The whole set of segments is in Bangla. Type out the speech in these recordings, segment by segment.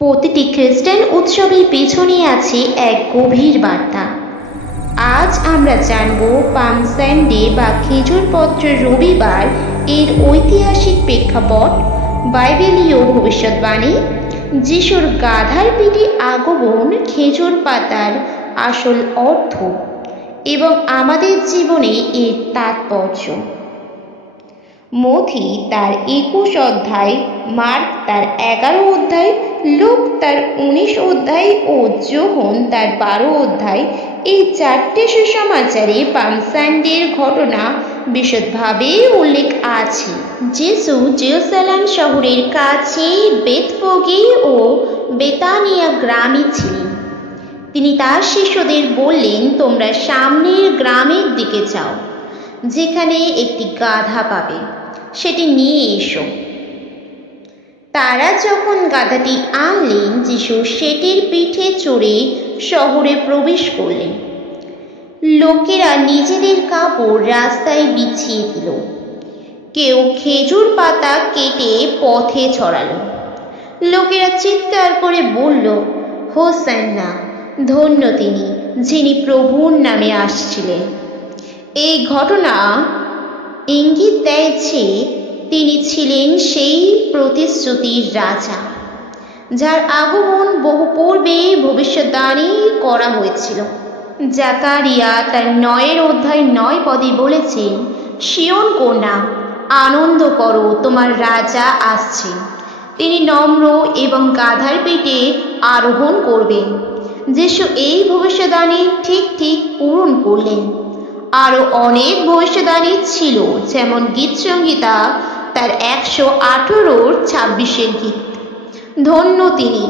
প্রতিটি খ্রিস্টান উৎসবের পেছনে আছে এক গভীর বার্তা। আজ আমরা জানব পাম সানডে বা খেজুরপত্রের রবিবার এর ঐতিহাসিক প্রেক্ষাপট, বাইবেলীয় ভবিষ্যৎবাণী, যিশুর গাধার পিঠে আগমন, খেজুর পাতার আসল অর্থ এবং আমাদের জীবনে এর তাৎপর্য। মথি তার 21 অধ্যায়, মার্ক তার 11 অধ্যায়, লুক তার 19 অধ্যায় ও যোহন তার 12 অধ্যায়, এই চারটে সুসমাচারে পাম সানডের ঘটনা বিশদভাবে উল্লেখ আছে। যিশু জেরুজালেম শহরের কাছে বেথফগে ও বেতানিয়া গ্রামে ছিলেন। তিনি তার শিষ্যদের বললেন, তোমরা সামনের গ্রামের দিকে যাও, যেখানে একটি গাধা পাবে, সেটি নিয়ে এসো। তারা যখন গাধাটি আনলেন, যিশু সেটির পিঠে চড়ে শহরে প্রবেশ করলেন। লোকেরা নিজেদের কাপড় রাস্তায় বিছিয়ে দিল, কেউ খেজুর পাতা কেটে পথে ছড়ালো। লোকেরা চিৎকার করে বলল, হোসান্না, ধন্য তিনি যিনি প্রভুর নামে আসছিলেন। এই ঘটনা ইঙ্গিত দেয় যে তিনি ছিলেন সেই প্রতিশ্রুতির রাজা, যার আগমন বহু পূর্বে ভবিষ্যদ্বাণী করা হয়েছিল। জাকারিয়া তার 9 অধ্যায় 9 পদে বলেছেন, সিয়ন কন্যা, আনন্দ করো, তোমার রাজা আসছেন, তিনি নম্র এবং গাধার পিঠে আরোহণ করবেন। যিশু এই ভবিষ্যদ্বাণী ঠিক পূরণ করলেন। আরও অনেক ভবিষ্যদ্বাণী ছিল, যেমন গীতসংহিতা তার 118-26 গীত। ধন্য তিনি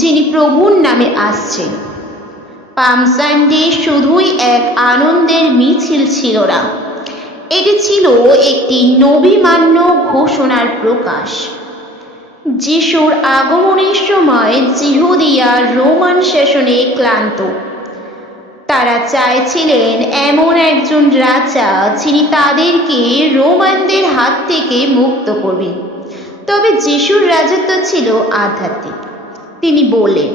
যিনি প্রভুর নামে আসছেন। পাম সানডে শুধুই এক আনন্দের মিছিল ছিল না, এটি ছিল একটি নবীমান্য ঘোষণার প্রকাশ। যিশুর আগমনের সময় যিহুদিয়া রোমান শাসনে ক্লান্ত। তারা চাইছিলেন এমন একজন রাজা যিনি তাদেরকে রোমানদের হাত থেকে মুক্ত করবেন। তবে যিশুর রাজত্ব ছিল আধ্যাত্মিক। তিনি বললেন,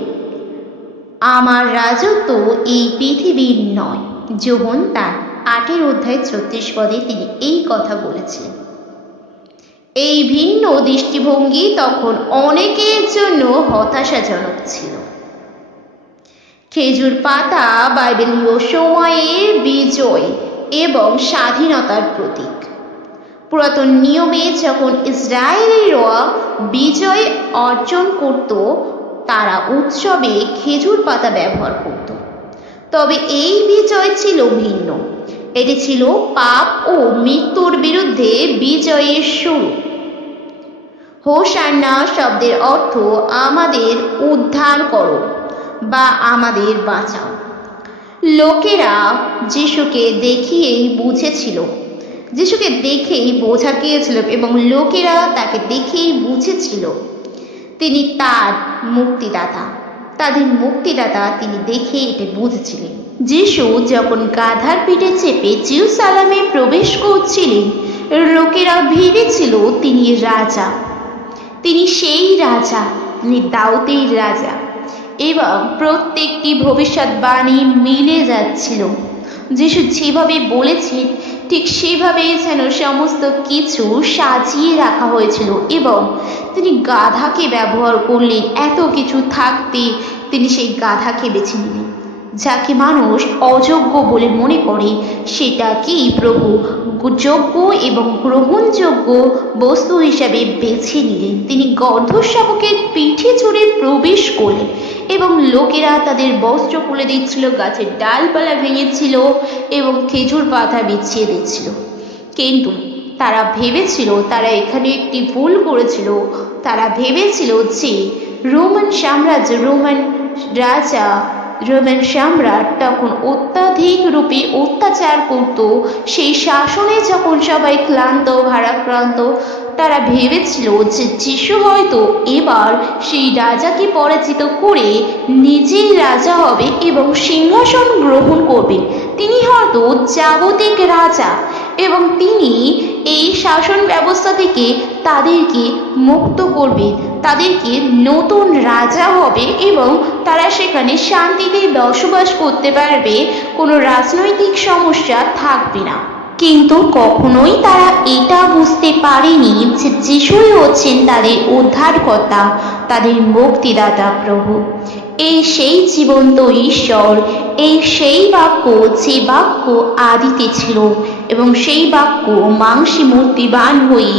আমার রাজত্ব এই পৃথিবীর নয়। যোহন তার 8 অধ্যায় 34 পদে তিনি এই কথা বলেছিলেন। এই ভিন্ন দৃষ্টিভঙ্গি তখন অনেকের জন্য হতাশাজনক ছিল। খেজুর পাতা বাইবেলীয় সময়ের বিজয় এবং স্বাধীনতার প্রতীক। পুরাতন নিয়মে যখন ইসরায়েলিরা বিজয় অর্জন করত, তারা উৎসবে খেজুর পাতা ব্যবহার করত। তবে এই বিজয় ছিল ভিন্ন। এটি ছিল পাপ ও মৃত্যুর বিরুদ্ধে বিজয়ের শুরু। হোসান্না শব্দের অর্থ আমাদের উদ্ধার করো বা আমাদের বাঁচাও। লোকেরা যিশুকে দেখেই বোঝা গিয়েছিল এবং লোকেরা তাকে দেখেই বুঝেছিল তিনি তার মুক্তিদাতা, তাদের মুক্তিদাতা। তিনি দেখে এটা বুঝেছিলেন। যিশু যখন গাধার পিঠে চেপে জেরুজালেমে প্রবেশ করছিলেন, লোকেরা ভেবেছিল তিনি রাজা। তিনি সেই রাজা, তিনি দাউদের রাজা। এবং প্রত্যেকটি ভবিষ্যৎবাণী মিলে যাচ্ছিল। যিশু যেভাবে বলেছেন ঠিক সেভাবেই যেন সমস্ত কিছু সাজিয়ে রাখা হয়েছিল। এবং তিনি গাধাকে ব্যবহার করলেন। এত কিছু থাকতে তিনি সেই গাধাকে বেছে নিলেন, যাকে মানুষ অযোগ্য বলে মনে করে, সেটাকেই প্রভু যোগ্য এবং গ্রহণযোগ্য বস্তু হিসাবে বেছে নিলেন। তিনি গর্ধশাবকের পিঠে চড়ে প্রবেশ করলেন এবং লোকেরা তাদের বস্ত্র খুলে দিচ্ছিল, গাছের ডালপালা ভেঙেছিল এবং খেজুর পাতা বিছিয়ে দিচ্ছিল। কিন্তু তারা ভেবেছিল, তারা এখানে একটি ভুল করেছিল। তারা ভেবেছিল যে রোমান সম্রাট তখন অত্যাধিক রূপে অত্যাচার করত। সেই শাসনে যখন সবাই ক্লান্ত, ভারাক্রান্ত, তারা ভেবেছিল যে যিশু হয়তো এবার সেই রাজাকে পরাজিত করে নিজেই রাজা হবে এবং সিংহাসন গ্রহণ করবে। তিনি হয়তো জাগতিক রাজা এবং তিনি এই শাসন ব্যবস্থা থেকে তাদেরকে মুক্ত করবেন। তাদেরকে নতুন রাজা হবে এবং তারা সেখানে শান্তিতে বসবাস করতে পারবে, কোনো রাজনৈতিক সমস্যা থাকবে না। কিন্তু কখনোই তারা এটা বুঝতে পারেনি যে যিশুই হচ্ছেন তাদের উদ্ধারকর্তা, তাদের মুক্তিদাতা প্রভু। এই সেই জীবন্ত ঈশ্বর, এই সেই বাক্য যে বাক্য আদিতে ছিল এবং সেই বাক্য মাংসী মূর্তিবান হয়ে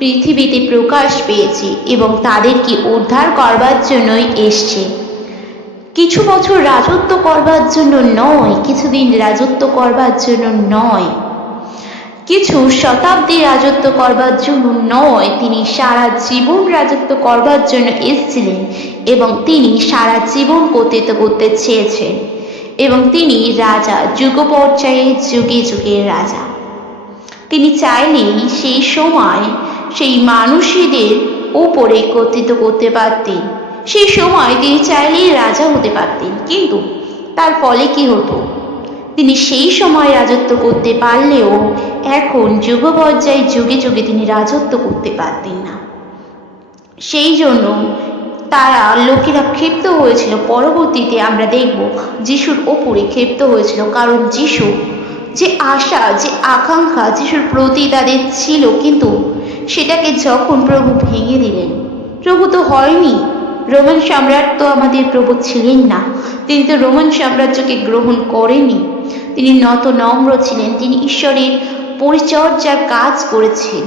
পৃথিবীতে প্রকাশ পেয়েছে এবং তাদেরকে উদ্ধার করবার জন্যই এসছে। কিছু বছর রাজত্ব করবার জন্য নয়, কিছুদিন রাজত্ব করবার জন্য নয়, কিছু শতাব্দী রাজত্ব করবার জন্য নয়, তিনি সারা জীবন রাজত্ব করবার জন্য এসেছিলেন এবং তিনি সারা জীবন কর্তৃত্ব করতে চেয়েছেন এবং তিনি রাজা, যুগ পর্যায়ে যুগে যুগের রাজা। তিনি চাইলেই সেই সময় সেই মানুষদের উপরে কর্তৃত্ব করতে পারতেন, সেই সময় তিনি চাইলেই রাজা হতে পারতেন, কিন্তু তার ফলে কি হতো? তিনি সেই সময় রাজত্ব করতে পারলেও এখন যুগ পর্যায়ে যুগে যুগে তিনি রাজত্ব করতে পারতেন না। সেই জন্য তারা লোকেরা ক্ষিপ্ত হয়েছিল। পরবর্তীতে আমরা দেখব যিশুর ওপরে ক্ষিপ্ত হয়েছিল, কারণ যিশু যে আশা, যে আকাঙ্ক্ষা যিশুর প্রতি তাদের ছিল, কিন্তু সেটাকে যখন প্রভু ভেঙে দিলেন, প্রভু তো হয়নি। রোমান সম্রাট তো আমাদের প্রভু ছিলেন না, তিনি তো রোমান সাম্রাজ্যকে গ্রহণ করেনি। তিনি নত নম্র ছিলেন, তিনি ঈশ্বরের পরিচর্যার কাজ করেছেন।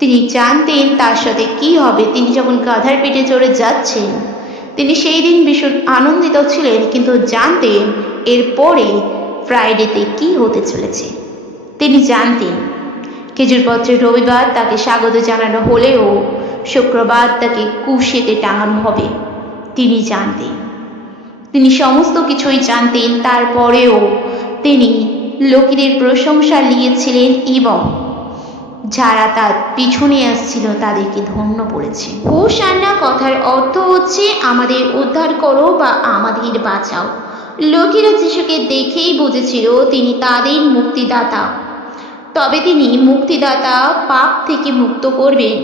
তিনি জানতেন তার সাথে কি হবে। তিনি যখন গাধার পেটে চড়ে যাচ্ছেন, তিনি সেই দিন ভীষণ আনন্দিত ছিলেন, কিন্তু জানতেন এরপরে ফ্রাইডেতে কি হতে চলেছে। তিনি জানতেন খেজুর পত্রের রবিবার তাকে স্বাগত জানানো হলেও শুক্রবার তাকে ক্রুশে টাঙানো হবে। তিনি জানতেন, তিনি সমস্ত কিছুই জানতেন। তারপরেও তিনি লোকেদের প্রশংসা নিয়েছিলেন এবং যারা তার পিছনে আসছিল তাদেরকে ধন্য করেছে। হোসান্না কথার অর্থ হচ্ছে আমাদের উদ্ধার করো বা আমাদের বাঁচাও। লোকেরা যিশুকে দেখেই বুঝেছিল তিনি তাদের মুক্তিদাতা। তবে তিনি মুক্তিদাতা পাপ থেকে মুক্ত করবেন,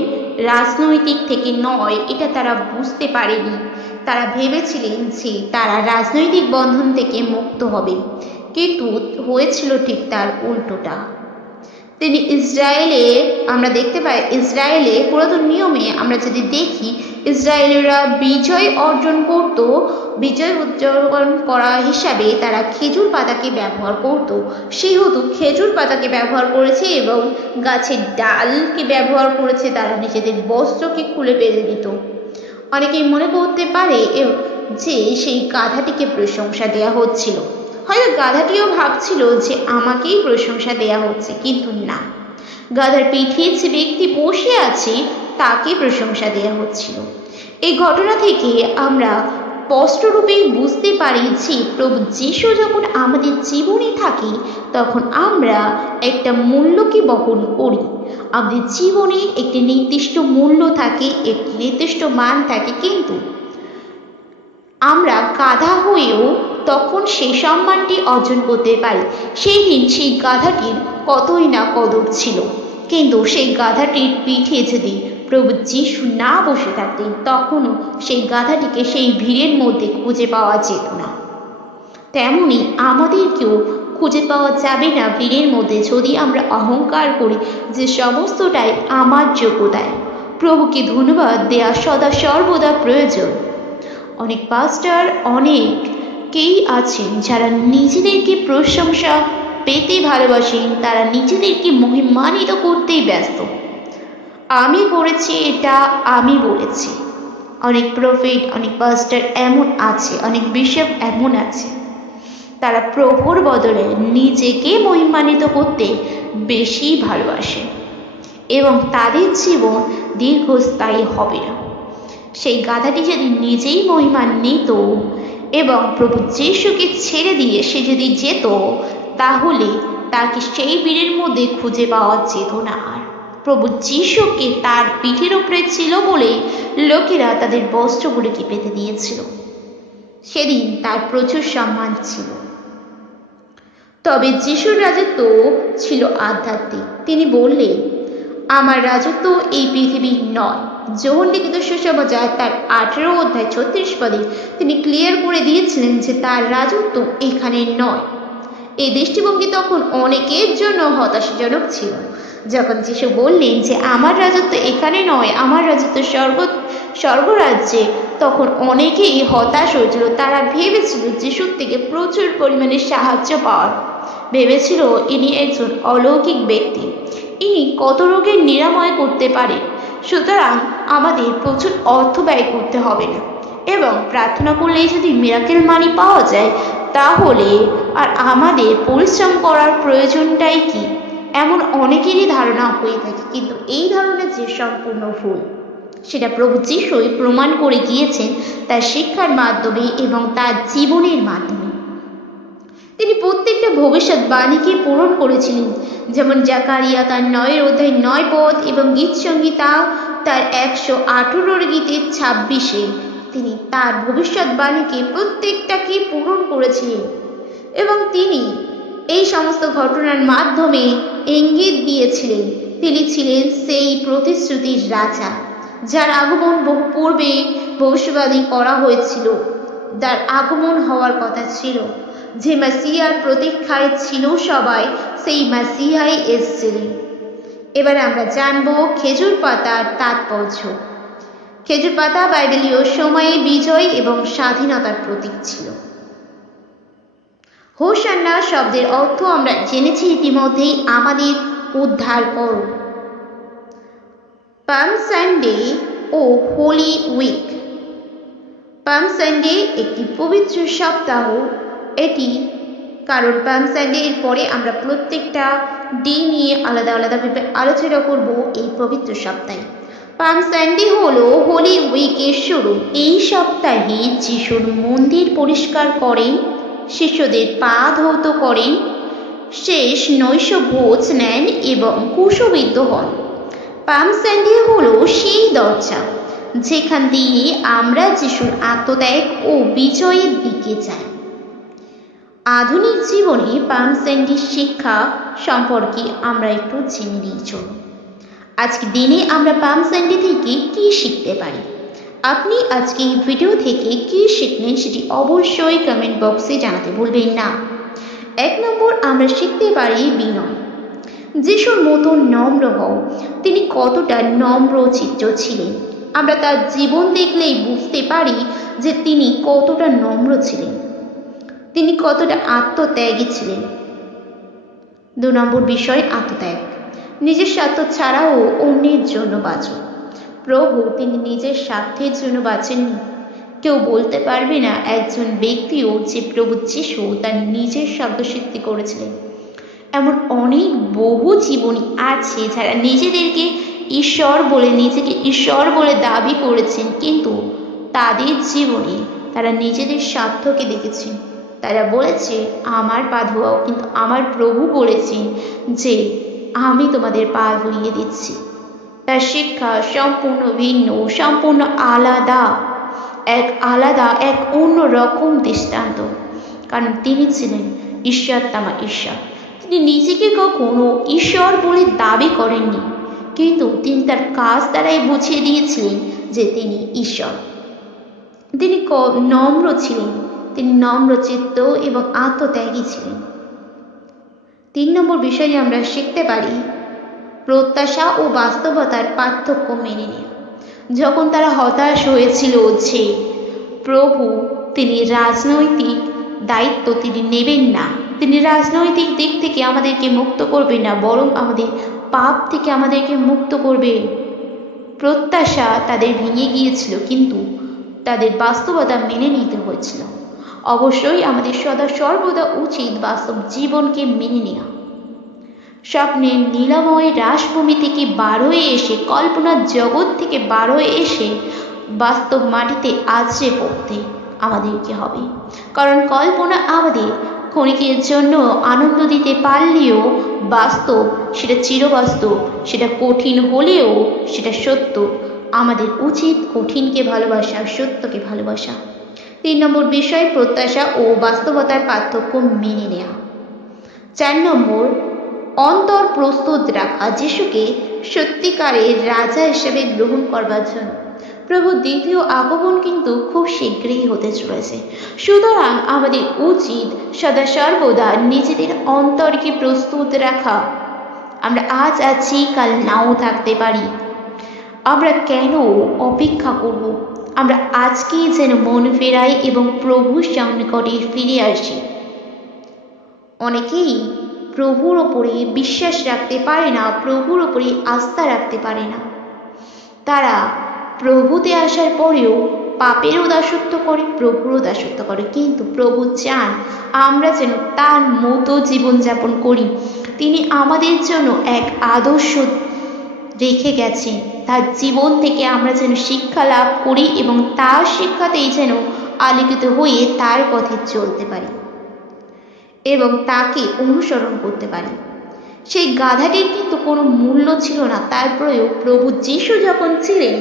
রাজনৈতিক থেকে নয়, এটা তারা বুঝতে পারেনি। তারা ভেবেছিলেন যে তারা রাজনৈতিক বন্ধন থেকে মুক্ত হবে, কিন্তু হয়েছিল ঠিক তার উল্টোটা। তিনি ইসরায়েলে, আমরা দেখতে পাই ইসরায়েলে পুরাতন নিয়মে আমরা যদি দেখি, ইসরায়েলেরা বিজয় অর্জন করত, বিজয় উদযাপন করা হিসাবে তারা খেজুর পাতাকে ব্যবহার করত। সেহেতু খেজুর পাতাকে ব্যবহার করেছে এবং গাছের ডালকে ব্যবহার করেছে। তারা নিজেদের বস্ত্রকে খুলে ফেলে দিত। অনেকেই মনে করতে পারে যে সেই গাধাটিকে প্রশংসা দেওয়া হচ্ছিল, হয়তো গাধাটিও ভাবছিল যে আমাকেই প্রশংসা দেয়া হচ্ছে, কিন্তু না, গাধার পিঠে যে ব্যক্তি বসে আছে তাকে প্রশংসা দেয়া হচ্ছিল। এই ঘটনা থেকে আমরা স্পষ্টরূপে বুঝতে পারি যে প্রভু যিশু যখন আমাদের জীবনে থাকে তখন আমরা একটা মূল্যকে বহন করি। আমাদের জীবনে একটি নির্দিষ্ট মূল্য থাকে, একটি নির্দিষ্ট মান থাকে, কিন্তু আমরা গাধা হয়েও তখন সেই সম্মানটি অর্জন করতে পারি। সেই দিন সেই গাধাটির কতই না কদর ছিল, কিন্তু সেই গাধাটির পিঠে যদি প্রভু যিশু না বসে থাকতেন তখনও সেই গাধাটিকে সেই ভিড়ের মধ্যে খুঁজে পাওয়া যেত না। তেমনি আমাদেরকেও খুঁজে পাওয়া যাবে না ভিড়ের মধ্যে যদি আমরা অহংকার করি যে সমস্তটাই আমার যোগ্যতায়। প্রভুকে ধন্যবাদ দেয়া সদা সর্বদা প্রয়োজন। অনেক পাস্টার, অনেকেই আছেন যারা নিজেদেরকে প্রশংসা পেতে ভালোবাসেন, তারা নিজেদেরকে মহিমান্বিত করতেই ব্যস্ত। আমি করেছি এটা, আমি বলেছি। অনেক প্রফেট, অনেক পাস্টার এমন আছে, অনেক বিশপ এমন আছে, তারা প্রভুর বদলে নিজেকে মহিমান্বিত করতে বেশি ভালোবাসে এবং তাদের জীবন দীর্ঘস্থায়ী হবে না। সেই গাধাটি যদি নিজেই মহিমান্বিত এবং প্রভু যিশুকে ছেড়ে দিয়ে সে যদি যেত, তাহলে তাকে সেই ভিড়ের মধ্যে খুঁজে পাওয়া যেত না। আর প্রভু যিশুকে তার পিঠের উপরে ছিল বলে লোকেরা তাদের বস্ত্রগুলিকে পেতে দিয়েছিল। সেদিন তার প্রচুর সম্মান ছিল। তবে যিশুর রাজত্ব ছিল আধ্যাত্মিক। তিনি বললেন, আমার রাজত্ব এই পৃথিবীর নয়। যোহন লিখিত সুসমাচার তার 18 অধ্যায় 36 পদে তিনি ক্লিয়ার করে দিয়েছিলেন যে তার রাজত্ব এখানে নয়। এই দৃষ্টিভঙ্গি তখন অনেকের জন্য হতাশাজনক ছিল। যখন যিশু বললেন যে আমার রাজত্ব এখানে নয়, আমার রাজত্ব স্বর্গরাজ্যে, তখন অনেকেই হতাশ হয়েছিল। তারা ভেবেছিল যিশুর থেকে প্রচুর পরিমাণে সাহায্য পাওয়ার, ভেবেছিল ইনি একজন অলৌকিক ব্যক্তি, ইনি কত রোগের নিরাময় করতে পারে, সুতরাং আমাদের প্রচুর অর্থ ব্যয় করতে হবে না এবং প্রার্থনা করলেই যদি মিরাকেল মানি পাওয়া যায় তাহলে আর আমাদের পরিশ্রম করার প্রয়োজনটাই কি, এমন অনেকেরই ধারণা হয়ে থাকে। কিন্তু এই ধারণা যে সম্পূর্ণ ভুল, সেটা প্রভু যিশুই প্রমাণ করে গিয়েছেন তার শিক্ষার মাধ্যমে এবং তার জীবনের মাধ্যমে। তিনি প্রত্যেকটা ভবিষ্যৎবাণীকে পূরণ করেছিলেন, যেমন জাকারিয়া তার 9 অধ্যায় 9 পদ এবং গীত সংহিতা তার 118 গীতের 26-এ তিনি তার ভবিষ্যৎবাণীকে প্রত্যেকটাকে পূরণ করেছিলেন এবং তিনি এই সমস্ত ঘটনার মাধ্যমে ইঙ্গিত দিয়েছিলেন তিনি ছিলেন সেই প্রতিশ্রুতির রাজা, যার আগমন বহু পূর্বে ভবিষ্যৎবাণী করা হয়েছিল, যার আগমন হওয়ার কথা ছিল, যে মাসিহার প্রতীক্ষায় ছিল সবাই, সেই মাসিহাই এসেছিলেন। এবার আমরা জানব খেজুর পাতার তাৎপর্য। খেজুর পাতা বাইবেলীয় সময়ে বিজয় এবং স্বাধীনতার প্রতীক ছিল। হোসান্না শব্দের অর্থ আমরা জেনেছি ইতিমধ্যেই, আমাদের উদ্ধার করো। পাম সানডে ও হোলি উইক। পাম সানডে একটি পবিত্র সপ্তাহ, এটি কারণ পাম সানডে এর পরে আমরা প্রত্যেকটা ডে নিয়ে আলাদা আলাদাভাবে আলোচনা করব এই পবিত্র সপ্তাহে। পাম সানডে হলো হোলি উইকের শুরু। এই সপ্তাহে যিশুর মন্দির পরিষ্কার করেন, শিষ্যদের পা ধৌত করেন, শেষ নৈশ ভোজ নেন এবং ক্রুশবিদ্ধ হন। পাম সানডে হলো সেই দরজা যেখান দিয়ে আমরা যিশুর আত্মত্যাগ ও বিজয়ের দিকে যাই। আধুনিক জীবনে পাম সানডে শিক্ষা সম্পর্কে আমরা একটু জেনে নিই চলুন। আজকে দিনে আমরা পাম সানডে থেকে কি শিখতে পারি? আপনি আজকে এই ভিডিও থেকে কি শিখলেন সেটি অবশ্যই কমেন্ট বক্সে জানাতে ভুলবেন না। 1 নম্বর, আমরা শিখতে পারি বিনয়। যিশুর মতো নম্র হও। তিনি কতটা নম্রচিত্ত ছিলেন, আমরা তার জীবন দেখলেই বুঝতে পারি যে তিনি কতটা নম্র ছিলেন, তিনি কতটা আত্মত্যাগী ছিলেন। 2 নম্বর বিষয় আত্মত্যাগ। নিজের স্বার্থ ছাড়াও অন্যের জন্য বাঁচো। প্রভু তিনি নিজের স্বার্থের জন্য বাঁচেননি। কেউ বলতে পারবে না একজন ব্যক্তিও যে প্রভু যিশু তার নিজের স্বার্থ সিদ্ধি করেছিলেন। এমন অনেক বহু জীবনী আছে যারা নিজেদেরকে ঈশ্বর বলে, নিজেকে ঈশ্বর বলে দাবি করেছেন, কিন্তু তাদের জীবনে তারা নিজেদের স্বার্থকে দেখেছেন। তারা বলেছে আমার পা ধোয়াও, কিন্তু আমার প্রভু বলেছেন যে আমি তোমাদের পা ধুইয়ে দিচ্ছি। তার শিক্ষা সম্পূর্ণ ভিন্ন, সম্পূর্ণ আলাদা, এক অন্য রকম দৃষ্টান্ত, কারণ তিনি ছিলেন ঈশ্বরতমা ঈশ্বর। তিনি নিজেকে কখনো ঈশ্বর বলে দাবি করেননি, কিন্তু তিনি তার কাজ দ্বারাই বুঝিয়ে দিয়েছিলেন যে তিনি ঈশ্বর। তিনি নম্র ছিলেন, তিনি নম্রচিত্ত এবং আত্মত্যাগী ছিলেন। 3 নম্বর বিষয়ে আমরা শিখতে পারি প্রত্যাশা ও বাস্তবতার পার্থক্য মেনে নেওয়া। যখন তারা হতাশ হয়েছিল যে প্রভু তিনি রাজনৈতিক দায়িত্ব তিনি নেবেন না, তিনি রাজনৈতিক দিক থেকে আমাদেরকে মুক্ত করবেন না, বরং আমাদের পাপ থেকে আমাদেরকে মুক্ত করবেন, প্রত্যাশা তাদের ভেঙে গিয়েছিল, কিন্তু তাদের বাস্তবতা মেনে নিতে হয়েছিল। অবশ্যই আমাদের সদা সর্বদা উচিত বাস্তব জীবনকে মেনে নেওয়া। স্বপ্নের নীলময় রাসভূমি থেকে বার হয়ে এসে, কল্পনার জগৎ থেকে বার হয়ে এসে বাস্তব মাটিতে আছড়ে পড়তে আমাদেরকে হবে। কারণ কল্পনা আমাদের ক্ষণিকের জন্য আনন্দ দিতে পারলেও বাস্তব সেটা চিরবাস্তব, সেটা কঠিন হলেও সেটা সত্য। আমাদের উচিত কঠিনকে ভালোবাসা, সত্যকে ভালোবাসা। 3 নম্বর বিষয় প্রত্যাশা ও বাস্তবতার পার্থক্য মেনে নেওয়া। 4 নম্বর, অন্তর প্রস্তুত রাখা। যিশুকে সত্যিকারের রাজা হিসেবে গ্রহণ করবার জন্য। প্রভুর দ্বিতীয় আগমন কিন্তু খুব শীঘ্রই হতে চলেছে। সুতরাং আমাদের উচিত সদা সর্বদা নিজেদের অন্তরকে প্রস্তুত রাখা। আমরা আজ আছি, কাল নাও থাকতে পারি। আমরা কেন অপেক্ষা করব? আমরা আজকেই যেন মন ফেরাই এবং প্রভুর সন্নিকটে ফিরে আসি। অনেকেই প্রভুর ওপরে বিশ্বাস রাখতে পারে না, প্রভুর ওপরে আস্থা রাখতে পারে না। তারা প্রভুতে আসার পরেও পাপেরও দাসত্ব করে, প্রভুরও দাসত্ব করে। কিন্তু প্রভু চান আমরা যেন তার মতো জীবনযাপন করি। তিনি আমাদের জন্য এক আদর্শ রেখে গেছেন। তার জীবন থেকে আমরা যেন শিক্ষা লাভ করি এবং তার শিক্ষাতেই যেন আলোকিত হয়ে তার পথে চলতে পারি এবং তাকে অনুসরণ করতে পারি। সেই গাধাটির কিন্তু কোনো মূল্য ছিল না, তারপরেও প্রভু যীশু যখন ছিলেন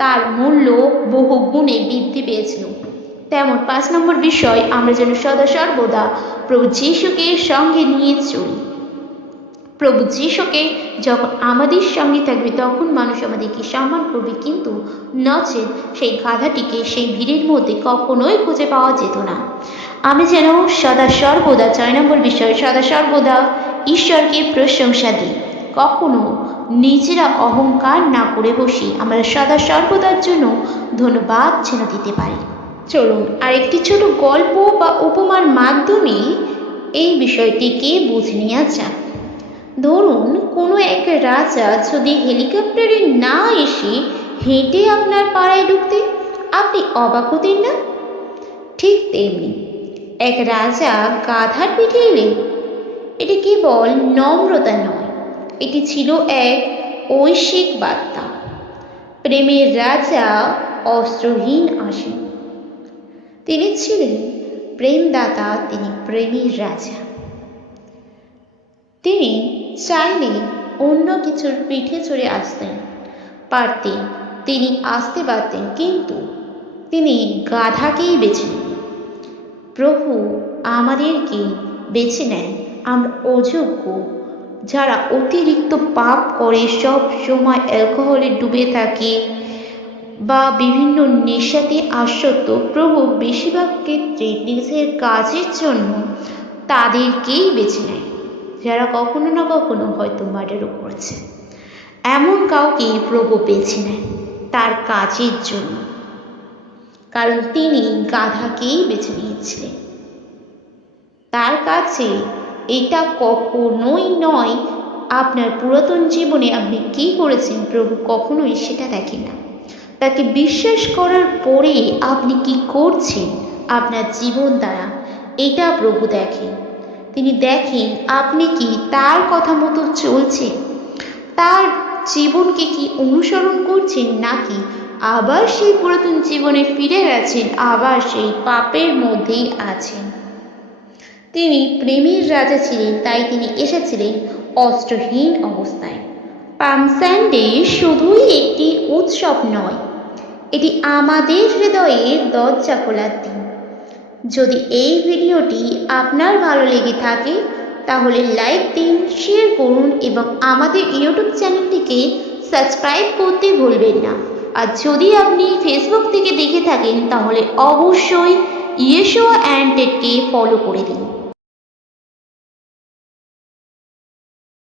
তার মূল্য বহু গুণে বৃদ্ধি পেয়েছিল। তেমন 5 নম্বর বিষয়, আমরা যেন সদা সর্বদা প্রভু যীশুকে সঙ্গে নিয়ে চলি। প্রভু যীশুকে যখন আমাদের সঙ্গে থাকবে তখন মানুষ আমাদেরকে সম্মান করবে, কিন্তু নচেত সেই গাধাটিকে সেই ভিড়ের মধ্যে কখনোই খুঁজে পাওয়া যেত না। আমি যেন সদা সর্বদা 6 নম্বর বিষয়, সদা সর্বদা ঈশ্বরকে প্রশংসা দিই। কখনো নিজেরা অহংকার না করে বসি। আমরা সদা সর্বদার জন্য ধন্যবাদ যেন দিতে পারি। চলুন আরেকটি ছোট গল্প বা উপমার মাধ্যমে এই বিষয়টিকে বুঝে নেওয়া যাক। ধরুন কোনো এক রাজা যদি হেলিকপ্টারে না এসে হেঁটে আপনার পাড়ায় ঢুকতে, আপনি অবাক হতেন না? ঠিক তেমনি এক রাজা গাধার পিঠে এলেন। এটি কেবল নম্রতা নয়, এটি ছিল এক ঐশিক বার্তা। প্রেমের রাজা অস্ত্রহীন আসেন। তিনি ছিলেন প্রেমদাতা, তিনি প্রেমের রাজা। তিনি চাইলে অন্য কিছুর পিঠে চড়ে আসতেন পারতেন, তিনি আসতে পারতেন, কিন্তু তিনি গাধাকেই বেছে নেন। প্রভু আমাদেরকে বেছে নেন। আমরা অযোগ্য, যারা অতিরিক্ত পাপ করে, সব সময় অ্যালকোহলে ডুবে থাকে বা বিভিন্ন নেশাতে আসক্ত, প্রভু বেশিরভাগ ক্ষেত্রে নিজের কাজের জন্য তাদেরকেই বেছে নেয়, যারা কখনো না কখনো হয়তো মার্ডারও করেছে। এমন কাউকে প্রভু বেছে নেন তার কাজের জন্য, কারণ তিনি গাধাকেই বেছে নিয়েছিলেন। তার কাছে এটা কখনোই নয় আপনার পুরাতন জীবনে আপনি কি করেছেন, প্রভু কখনোই সেটা দেখেন না। তাকে বিশ্বাস করার পরে আপনি কি করছেন আপনার জীবন দ্বারা, এটা প্রভু দেখেন। তিনি দেখেন আপনি কি তার কথা মতো চলছেন, তার জীবনকে কি অনুসরণ করছেন, নাকি আবার সেই পুরাতন জীবনে ফিরে গেছেন, আবার সেই পাপের মধ্যেই আছেন। তিনি প্রেমের রাজা ছিলেন, তাই তিনি এসেছিলেন অস্ত্রহীন অবস্থায়। পাম সানডে শুধুই একটি উৎসব নয়, এটি আমাদের হৃদয়ের দরজা খোলার দিন। যদি এই ভিডিওটি আপনার ভালো লেগে থাকে তাহলে লাইক দিন, শেয়ার করুন এবং আমাদের ইউটিউব চ্যানেলটিকে সাবস্ক্রাইব করতে ভুলবেন না। আর যদি আপনি ফেসবুক থেকে দেখে থাকেন তাহলে অবশ্যই ইয়েশোয়া অ্যান্ড টেডকে ফলো করে দিন।